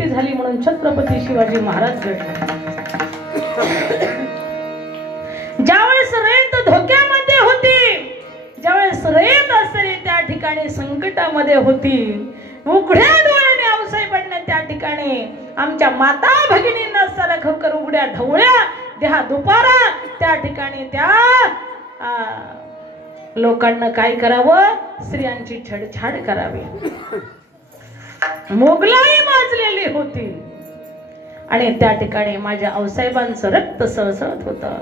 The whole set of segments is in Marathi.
ती झाली म्हणून छत्रपती शिवाजी महाराज घडले। ज्यावेळेस रयत धोक्यामध्ये होती, ज्यावेळेस रयत असते त्या ठिकाणी संकटामध्ये होती, उघड्या डोळ्याने आऊसाहेबांना त्या ठिकाणी आमच्या माता भगिनींना सरख कर उघड्या ढवळ्या देहा दुपारा त्या ठिकाणी त्या लोकांना काय करावं, स्त्रियांची छेडछाड करावी। मोगलाई माजलेली होती आणि त्या ठिकाणी माझ्या आऊसाहेबांचं रक्त सळसळत होतं,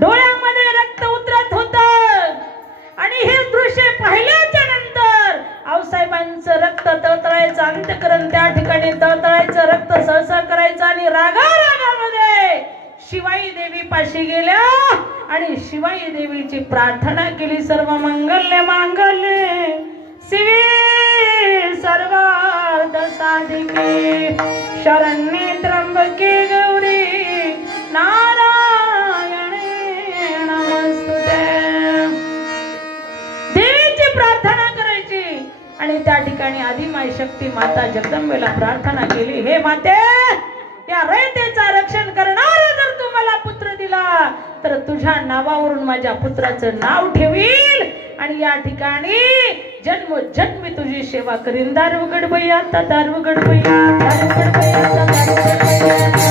डोळ्यामध्ये रक्त उतरत होतं आणि हे दृश्य पाहिल्याच्या नंतर आऊसाहेबांचं रक्त तळतळायचं, अंतःकरण त्या ठिकाणी तळतळायचं, रक्त सळसळ करायचं आणि रागारागामध्ये शिवाई देवी पाशी गेल्या आणि शिवाई देवीची प्रार्थना केली। सर्व मंगल्य मांगल्ये शिवे सर्वार्थ साधिके शरण्ये त्र्यंबके गौरी नारायणे नमस्तुते। देवीची प्रार्थना करायची आणि त्या ठिकाणी आदिमाई शक्ती माता जगदंबेला प्रार्थना केली, हे माते, या रयतेचा रक्षण करणारा जर तू मला पुत्र दिला तर तुझ्या नावावरून माझ्या पुत्राचं नाव ठेवील आणि या ठिकाणी जन्मोजन्मी तुझी सेवा करीन। दार उघड बाई आता, दार उघड बाई, दार उघड बाई आता, दार उघड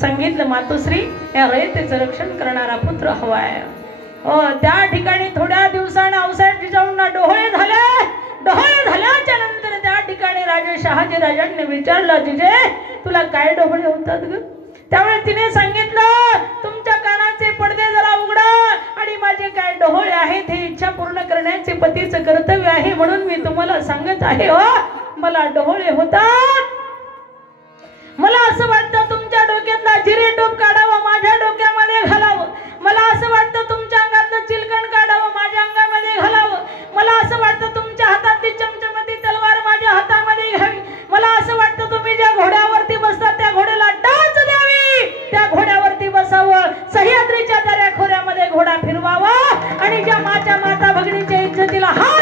सांगितलं, मातोश्री या रयतेचं रक्षण करणारा पुत्र हवाय। त्या ठिकाणी थोड्या दिवसांनी आऊसाहेब जिजाऊंना डोळे झाले। डोळे झाल्याच्या नंतर त्या ठिकाणी राजे शहाजी राजांनी विचारलं, जिजे तुला काय डोळे होतात ग? त्यामुळे तिने सांगितलं, तुमच्या कानाचे पडदे जरा उघडा आणि माझे काय डोळे आहेत हे इच्छा पूर्ण करण्याचे पतीचं कर्तव्य आहे म्हणून मी तुम्हाला सांगत आहे। हो, मला डोळे होतात। मला असं वाटतं तुमच्या डोक्यातला जिरे टोप काढावा माझ्या डोक्यामध्ये घालावं। मला असं वाटतं तुमच्या अंगातलं चिलकण काढावं माझ्या अंगामध्ये घालावं। मला असं वाटतं तुमच्या हातातली चमचमती तलवार माझ्या हातामध्ये घ्यावी। मला असं वाटतं तुम्ही ज्या घोड्यावरती बसता त्या घोड्याला टाच द्यावी, त्या घोड्यावरती बसावं, सह्याद्रीच्या दऱ्या खोऱ्यामध्ये घोडा फिरवावा आणि ज्या माता भगिनीच्या इज्जतीला हात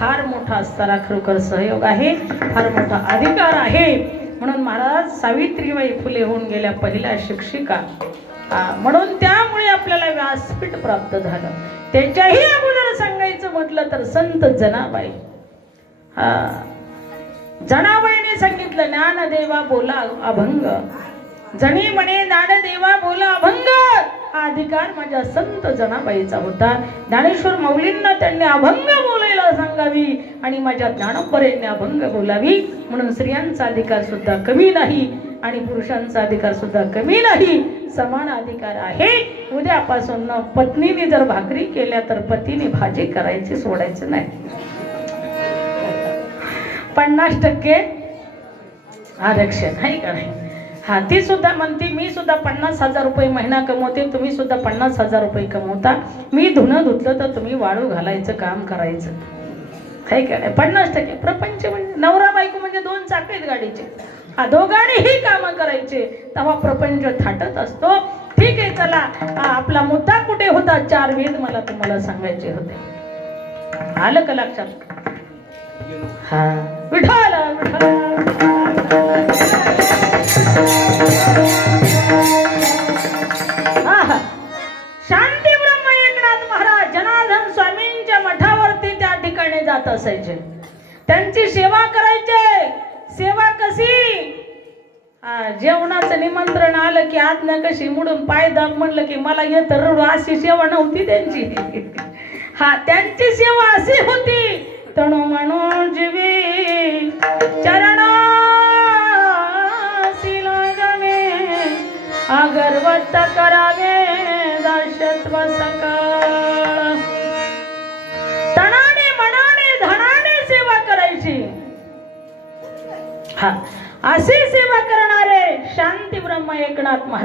फार मोठा असताना खरोखर सहयोग आहे, फार मोठा अधिकार आहे. म्हणून महाराज सावित्रीबाई फुले होऊन गेल्या पहिल्या शिक्षिका, म्हणून त्यामुळे आपल्याला व्यासपीठ प्राप्त झालं. त्याच्याही अगोदर सांगायचं म्हटलं तर संत जनाबाई, जनाबाईने सांगितलं ज्ञानदेवा बोला अभंग, जणी म्हणे ज्ञानदेवा बोला अभंग. हा अधिकार माझ्या संत जनाबाईचा होता. ज्ञानेश्वर माऊलींना त्यांनी अभंग बोलायला सांगावी आणि माझ्या ज्ञानोबरेंनी अभंग बोलावी. म्हणून स्त्रियांचा अधिकार सुद्धा कमी नाही आणि पुरुषांचा अधिकार सुद्धा कमी नाही, समान अधिकार आहे. उद्यापासून पत्नीने जर भाकरी केल्या तर पतीने भाजी करायची सोडायचं नाही. 50% आरक्षण आहे का नाही? हा, ती सुद्धा म्हणते मी सुद्धा 50,000 रुपये महिना कमवते, तुम्ही सुद्धा 50,000 रुपये कमवता. मी धुणं धुतलं तर तुम्ही वाळू घालायचं काम करायचं आहे का नाही? 50% प्रपंच म्हणजे नवरा बायको म्हणजे 2 चाक आहेत गाडीचे. हा, दोघांनीही कामं करायचे तेव्हा प्रपंच थाटत असतो. ठीक आहे, चला आपला मुद्दा कुठे होता? 4 वेद मला तुम्हाला सांगायचे होते. आलं का लक्षात? हा, विठाल शांती ब्रह्म एकनाथ महाराज जनार्दन स्वामींच्या मठावरती त्या ठिकाणी जात असायचे. त्यांची सेवा करायचे. सेवा कशी? जेवणाचं निमंत्रण आलं की आज्ञा कशी मुडून पाय दाब म्हणलं की मला येत रडू, अशी सेवा नव्हती त्यांची. हा, त्यांची सेवा अशी होती, तणू म्हणू जीवी चरणासी लागवे, अगरवत्त करावे दाशत्व सकाळ. तणाने मनाने धनाने सेवा करायची. हा, अशी सेवा करणारे शांती ब्रह्म एकनाथ महाराज.